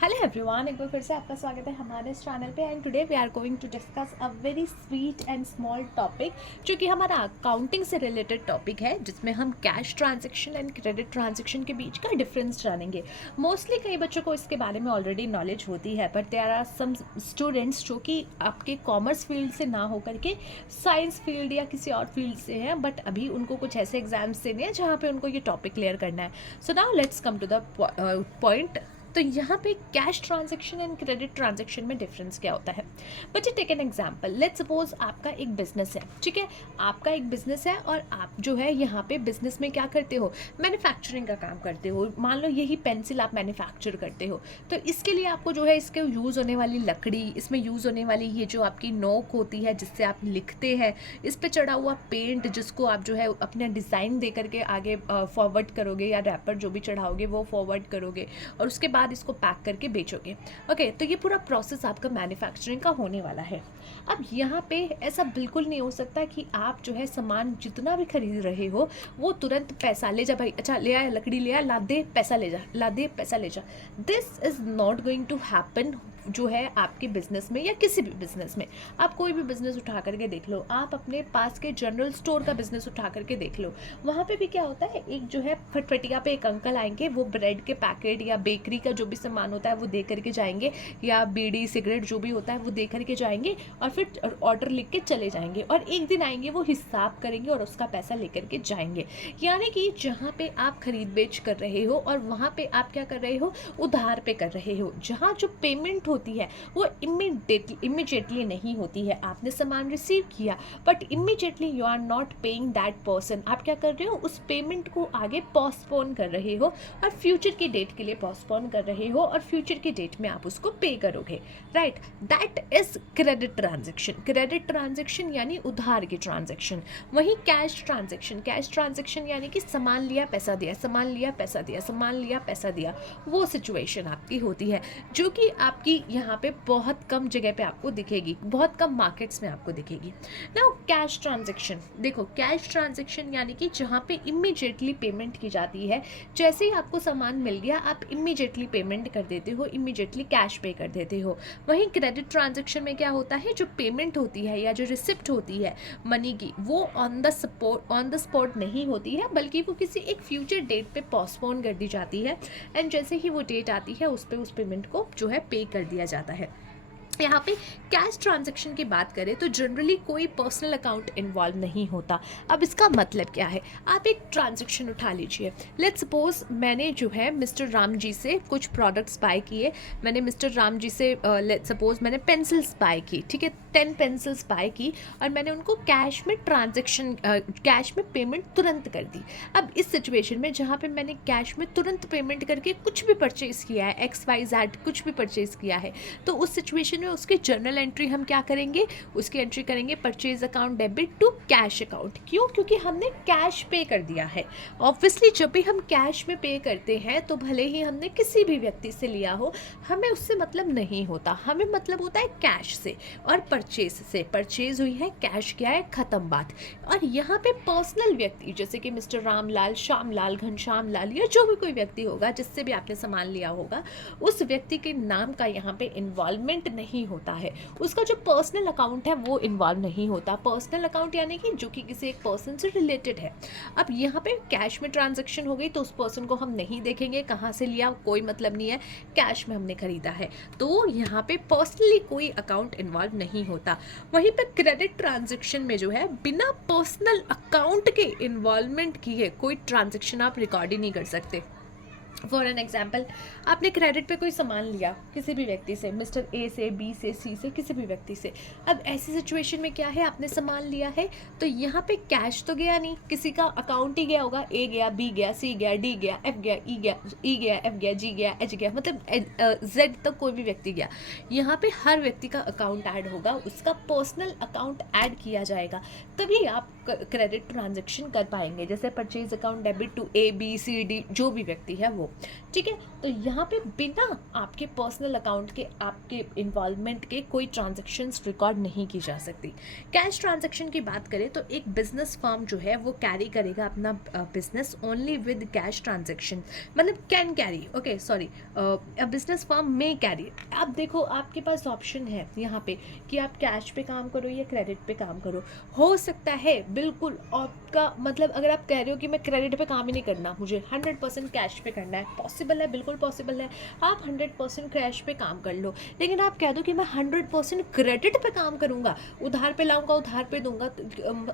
Hello everyone, एक बार फिर से आपका स्वागत है हमारे इस चैनल पे। And today we are going to discuss a very sweet and small topic, जो कि हमारा अकाउंटिंग से रिलेटेड टॉपिक है, जिसमें हम cash transaction and credit transaction के बीच का डिफरेंस जानेंगे। मोस्टली कई बच्चों को इसके बारे में ऑलरेडी नॉलेज होती है, but there are some students जो कि आपके कॉमर्स फील्ड से ना होकर के साइंस फील्ड या किसी और फील्ड से हैं, बट अभी उनको कुछ ऐसे एग्जाम्स देने हैं जहाँ पे उनको ये टॉपिक क्लियर करना है। So now let's come to the point. तो यहाँ पे cash transaction and credit transaction में डिफरेंस क्या होता है? बच्चे take an example, let's suppose आपका एक बिजनेस है, ठीक है। आपका एक बिजनेस है और आप जो है यहाँ पे बिजनेस में क्या करते हो, मैन्युफैक्चरिंग का काम करते हो। मान लो यही पेंसिल आप मैन्युफैक्चर करते हो, तो इसके लिए आपको जो है इसके यूज़ होने वाली लकड़ी, इसमें यूज़ होने वाली ये जो आपकी नोक होती है जिससे आप लिखते हैं, इस पर चढ़ा हुआ पेंट जिसको आप जो है अपने डिज़ाइन दे करके आगे फॉरवर्ड करोगे, या रैपर जो भी चढ़ाओगे वो फॉरवर्ड करोगे और उसके बाद इसको पैक करके बेचोगे। ओके, तो ये पूरा प्रोसेस आपका मैन्युफैक्चरिंग का होने वाला है। अब यहाँ पे ऐसा बिल्कुल नहीं हो सकता कि आप जो है सामान जितना भी खरीद रहे हो वो तुरंत पैसा ले जा, भाई अच्छा ले आया, लकड़ी ले आया, ला दे पैसा ले जा, ला दे पैसा ले जा। This is not going to happen जो है आपके बिजनेस में या किसी भी बिजनेस में। आप कोई भी बिजनेस उठा करके देख लो, आप अपने पास के जनरल स्टोर का बिजनेस उठा करके देख लो, वहाँ पे भी क्या होता है, एक जो है फटफटिया पे एक अंकल आएंगे, वो ब्रेड के पैकेट या बेकरी का जो भी सामान होता है वो दे करके जाएंगे, या बीड़ी सिगरेट जो भी होता है वो दे करके जाएंगे और फिर ऑर्डर लिख के चले जाएंगे, और एक दिन आएंगे वो हिसाब करेंगे और उसका पैसा लेकर के जाएंगे। यानी कि जहाँ पे आप खरीद बेच कर रहे हो और वहाँ पे आप क्या कर रहे हो, उधार पे कर रहे हो। जहाँ जो पेमेंट होती है वो इमीडिएटली नहीं होती है। आपने सामान रिसीव किया but immediately you are not paying that person. आप क्या कर रहे हो, उस पेमेंट को आगे पोस्टपोन कर रहे हो और फ्यूचर की डेट के लिए पोस्टपोन कर रहे हो, और फ्यूचर की डेट में आप उसको पे करोगे, right. That is credit transaction. Credit transaction यानी उधार की ट्रांजेक्शन। वही कैश ट्रांजेक्शन यानी कि सामान लिया पैसा दिया, सामान लिया पैसा दिया, सामान लिया पैसा दिया, वो सिचुएशन आपकी होती है, जो कि आपकी यहाँ पे बहुत कम जगह पे आपको दिखेगी, बहुत कम मार्केट्स में आपको दिखेगी। नाउ कैश ट्रांजेक्शन देखो, कैश ट्रांजेक्शन यानी कि जहाँ पे इमीडिएटली पेमेंट की जाती है। जैसे ही आपको सामान मिल गया आप इमीडिएटली पेमेंट कर देते हो, इमीडिएटली कैश पे कर देते हो। वहीं क्रेडिट ट्रांजेक्शन में क्या होता है, जो पेमेंट होती है या जो रिसिप्ट होती है मनी की, वो ऑन द स्पॉट नहीं होती है, बल्कि वो किसी एक फ्यूचर डेट पे पोस्टपोन कर दी जाती है। एंड जैसे ही वो डेट आती है उस पर उस पेमेंट को जो है पे कर दिया जाता है। यहाँ पे कैश ट्रांजैक्शन की बात करें तो जनरली कोई पर्सनल अकाउंट इन्वॉल्व नहीं होता। अब इसका मतलब क्या है, आप एक ट्रांजैक्शन उठा लीजिए। लेट्स सपोज मैंने जो है मिस्टर राम जी से कुछ प्रोडक्ट्स बाय किए। मैंने मिस्टर राम जी से लेट्स सपोज मैंने पेंसिल्स बाय की, ठीक है, 10 पेंसिल्स बाय की, और मैंने उनको कैश में पेमेंट तुरंत कर दी। अब इस सिचुएशन में जहाँ पे मैंने कैश में तुरंत पेमेंट करके कुछ भी परचेज़ किया है, XYZ कुछ भी परचेज़ किया है, तो उस सिचुएशन में उसकी जर्नल एंट्री हम क्या करेंगे, उसकी एंट्री करेंगे purchase account debit to cash account. क्यों? क्योंकि हमने कैश पे कर दिया है। ऑब्वियसली जब भी हम कैश में पे करते हैं तो भले ही हमने किसी भी व्यक्ति से लिया हो, हमें उससे मतलब नहीं होता, हमें मतलब होता है कैश से और परचेज से। परचेज हुई है, कैश क्या है, खत्म बात। और यहाँ पे पर्सनल व्यक्ति जैसे कि मिस्टर रामलाल, श्यामलाल, घनश्याम लाल, या जो भी कोई व्यक्ति होगा जिससे भी आपने सामान लिया होगा, उस व्यक्ति के नाम का यहाँ पे इन्वॉल्वमेंट नहीं होता है। उसका जो पर्सनल अकाउंट है वो इन्वॉल्व नहीं होता। पर्सनल अकाउंट यानी कि जो कि किसी एक पर्सन से रिलेटेड है। अब यहाँ पे कैश में ट्रांजैक्शन हो गई तो उस पर्सन को हम नहीं देखेंगे, कहाँ से लिया कोई मतलब नहीं है, कैश में हमने खरीदा है, तो यहाँ पे पर्सनली कोई अकाउंट इन्वॉल्व नहीं होता। वहीं पे क्रेडिट ट्रांजैक्शन में जो है बिना पर्सनल अकाउंट के इन्वॉल्वमेंट किए कोई ट्रांजैक्शन आप रिकॉर्ड ही नहीं कर सकते। फॉर एन एग्जाम्पल, आपने क्रेडिट पे कोई सामान लिया किसी भी व्यक्ति से, मिस्टर ए से, बी से, सी से, किसी भी व्यक्ति से। अब ऐसी सिचुएशन में क्या है, आपने सामान लिया है तो यहाँ पे कैश तो गया नहीं, किसी का अकाउंट ही गया होगा, ए गया, बी गया, सी गया, डी गया, एफ गया, ई गया, ई गया, एफ गया, जी गया, एच गया, मतलब जेड तक कोई भी व्यक्ति गया। यहाँ पे हर व्यक्ति का अकाउंट ऐड होगा, उसका पर्सनल अकाउंट ऐड किया जाएगा, तभी आप क्रेडिट ट्रांजैक्शन कर पाएंगे, जैसे purchase account debit to ABCD जो भी व्यक्ति है वो, ठीक है। तो यहाँ पे बिना आपके पर्सनल अकाउंट के, आपके इन्वॉल्वमेंट के कोई ट्रांजैक्शंस रिकॉर्ड नहीं की जा सकती। कैश ट्रांजैक्शन की बात करें तो एक बिजनेस फर्म जो है वो कैरी करेगा अपना business only with cash transaction, मतलब can carry, okay sorry, business firm में कैरी। अब देखो आपके पास ऑप्शन है यहाँ पे कि आप कैश पे काम करो या क्रेडिट पे काम करो। हो सकता है बिल्कुल आपका मतलब अगर आप कह रहे हो कि मैं क्रेडिट पे काम ही नहीं करना, मुझे 100% कैश पे करना है, पॉसिबल है, बिल्कुल पॉसिबल है, आप 100% कैश पे काम कर लो। लेकिन आप कह दो कि मैं 100% क्रेडिट पे काम करूँगा, उधार पे लाऊंगा, उधार पे दूंगा,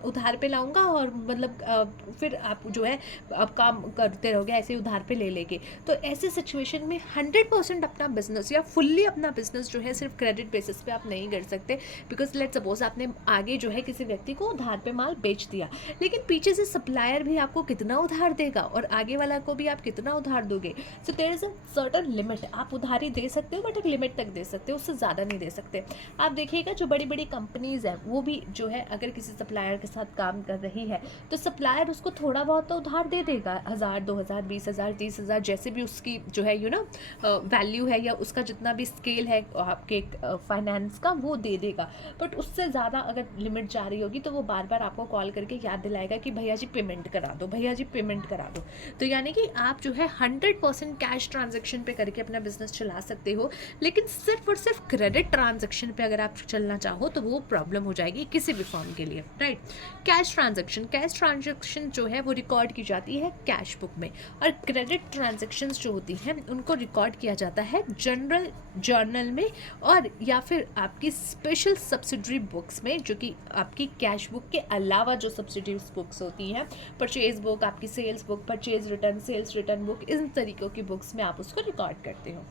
उधार पे लाऊंगा और मतलब फिर आप जो है आप काम करते रहोगे ऐसे उधार पे ले लेके। तो ऐसे सिचुएशन में 100% अपना बिजनेस या फुल्ली अपना बिजनेस जो है सिर्फ क्रेडिट बेसिस पे आप नहीं कर सकते, बिकॉज लेट सपोज आपने आगे जो है किसी व्यक्ति को उधार पे माल बेच दिया, लेकिन पीछे से सप्लायर भी आपको कितना उधार देगा और आगे वाला को भी आप कितना उधार दोगे। So there is a certain limit, आप उधारी दे सकते हो बट एक लिमिट तक दे सकते हो, उससे ज़्यादा नहीं दे सकते। आप देखिएगा जो बड़ी बड़ी कंपनीज हैं वो भी जो है अगर किसी सप्लायर के साथ काम कर रही है तो सप्लायर उसको थोड़ा बहुत तो उधार दे देगा, 1000 2000 20000 30000 जैसे भी उसकी जो है वैल्यू है या उसका जितना भी स्केल है आपके फाइनेंस का वो दे देगा। बट उससे ज़्यादा अगर लिमिट जा रही होगी तो वो बार बार आपको कॉल करके याद दिलाएगा कि भैया जी पेमेंट करा दो, भैया जी पेमेंट करा दो। तो यानी कि आप जो है 100% कैश ट्रांजैक्शन पे करके अपना बिजनेस चला सकते हो, लेकिन सिर्फ और सिर्फ क्रेडिट ट्रांजैक्शन पे अगर आप चलना चाहो तो वो प्रॉब्लम हो जाएगी किसी भी फॉर्म के लिए, राइट। कैश ट्रांजैक्शन जो है वो रिकॉर्ड की जाती है कैश बुक में, और क्रेडिट ट्रांजैक्शंस जो होती हैं उनको रिकॉर्ड किया जाता है जनरल जर्नल में और या फिर आपकी स्पेशल सब्सिडरी बुक्स में, जो कि आपकी कैश बुक के अलावा जो सब्सिडरी बुक्स होती हैं, परचेज बुक, आपकी sales book, purchase return, sales return book, इन तरीक़ों की बुक्स में आप उसको रिकॉर्ड करते हो।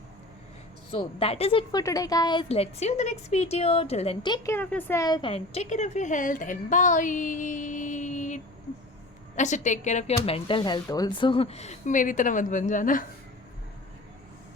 So that is it for today guys, let's see you in the next video. Till then, take care of yourself and take care of your health and bye. अच्छा, take care of your mental health also. मेरी तरह मत बन जाना।